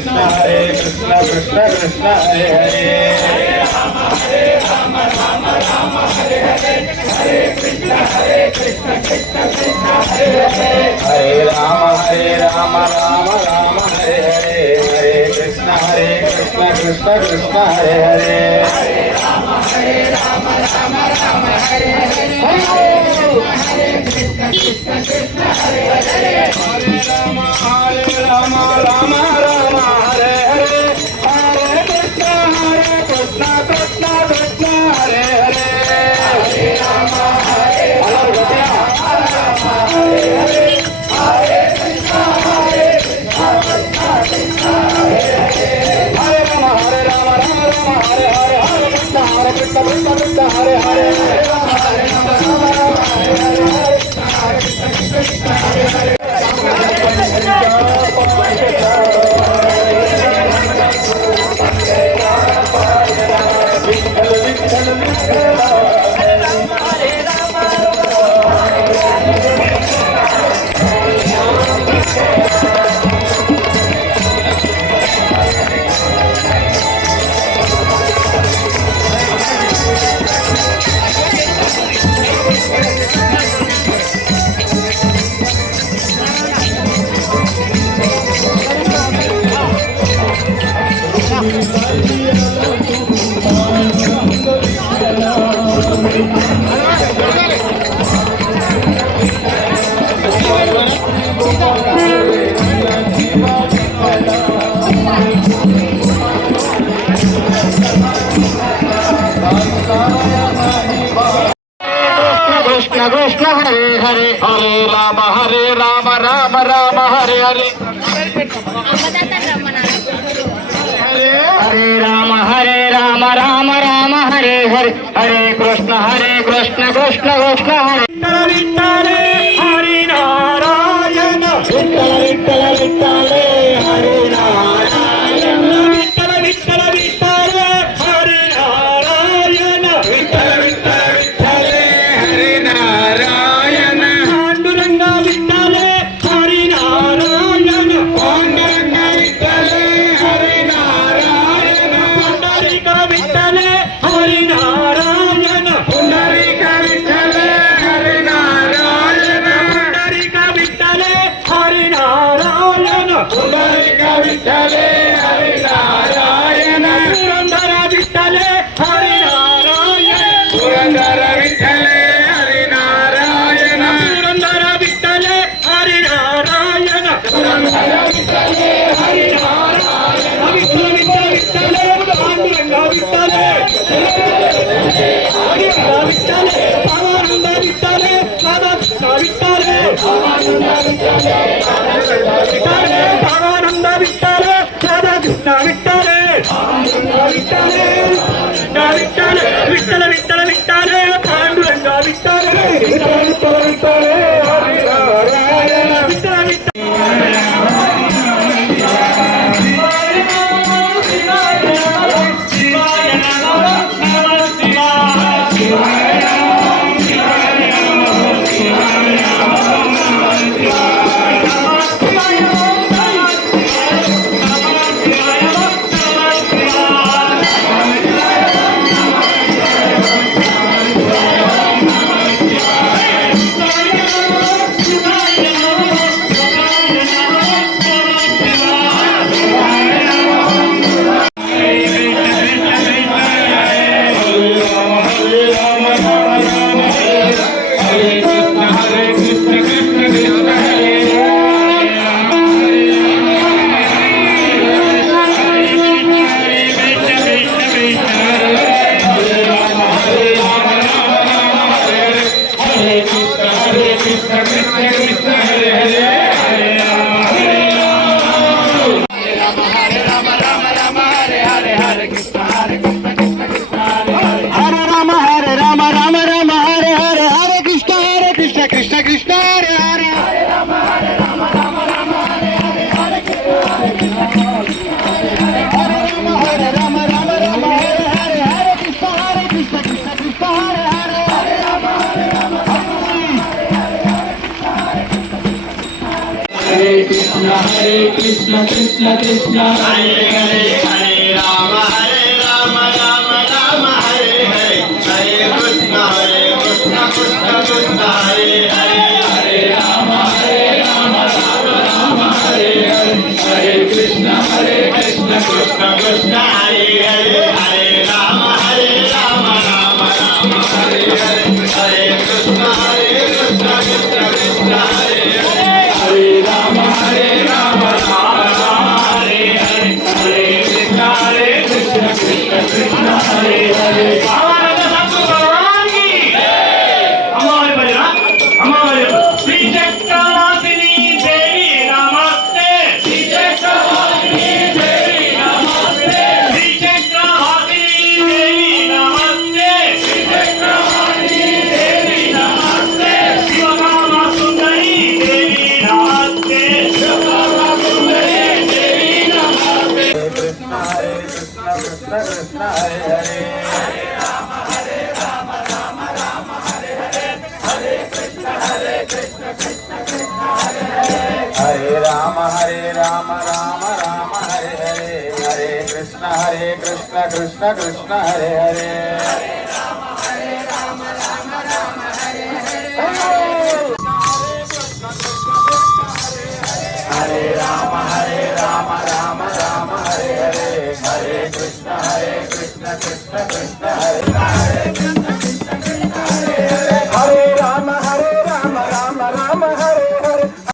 कृष्ण कृष्ण कृष्ण हरे हरे हरे राम राम राम हरे हरे हरे कृष्ण कृष्ण कृष्ण हरे हरे हरे राम राम राम हरे हरे हरे कृष्ण कृष्ण कृष्ण हरे हरे हरे राम राम राम हरे हरे हरे कृष्ण कृष्ण हरे हरे हरे राम राम राम हरे हरे हरे कृष्ण कृष्ण कृष्ण हरे हरे हरे राम राम राम हरे हरे हरे कृष्ण कृष्ण कृष्ण हरे हरे हरे राम हरे हरे हरे कृष्ण कृष्ण हरे हरे कृष्ण कृष्ण हरे हरे हरे राम राम राम हरे हरे हरे राम राम राम हरे हरे हरे कृष्ण कृष्ण कृष्ण हरे हरे नारायण विठ्ठल विठ्ठल विठ्ठल हरे नारायण विठ्ठल विठ्ठल विठ्ठल हरे नारायण विठ्ठल विठ्ठल विठ्ठल हरे नारायण पांडुरंग विठ्ठल हरे नारायण पांडुरंग विठ्ठल हरे नारायण पुंडरीक विठ्ठल हरे नारायण पुंडरीक विठ्ठल हरे नारायण पुंडरीक विठ्ठल हरे नारायण पुंडरीक विठ्ठल हरे नारायण पुरंदर विठ्ठल हरे नारायण पुरंदर विठ्ठल हरे नारायण पुरंदर विठ्ठल हरे नारायण पुरंदर विठ्ठल हरे नारायण विठ्ठल विठ्ठल पांडुरंग विठ्ठल विठ्ठल पावानंद विठ्ठल राधा विठ्ठल पावानंद विठ्ठल पावानंद विठ्ठल राधा कृष्ण विठ्ठल विठ्ठल विठ्ठल विठ्ठल विठ्ठल विठ्ठल पांडुरंग विठ्ठल विठ्ठल विठ्ठल विठ्ठल हरे नारायण विठ्ठल विठ्ठल कृष्ण कृष्ण कृष्ण हरे हरे हरे राम राम राम हरे हरे हरे कृष्ण कृष्ण कृष्ण हरे हरे हरे राम राम राम हरे हरे हरे कृष्ण कृष्ण कृष्ण हरे हरे हरे राम राम राम हरे हरे हरे कृष्ण कृष्ण कृष्ण हरे हरे हरे राम राम राम हरे हरे हरे कृष्ण कृष्ण कृष्ण हरे हरे श्री चक्रवासिनी देवी नमस्ते श्री चक्रवासिनी देवी नमस्ते श्री चक्रवासिनी देवी नमस्ते श्री चक्रवासिनी देवी नमस्ते शिवकामा सुंदरी देवी नमस्ते शिवकामा सुंदरी देवी नमस्ते कृष्ण कृष्ण कृष्ण हरे हरे हरे राम राम राम हरे हरे हरे कृष्ण कृष्ण कृष्ण हरे हरे हरे राम राम राम हरे हरे हरे कृष्ण कृष्ण कृष्ण हरे हरे हरे राम राम राम हरे हरे हरे राम राम राम हरे हरे हरे कृष्ण कृष्ण कृष्ण हरे हरे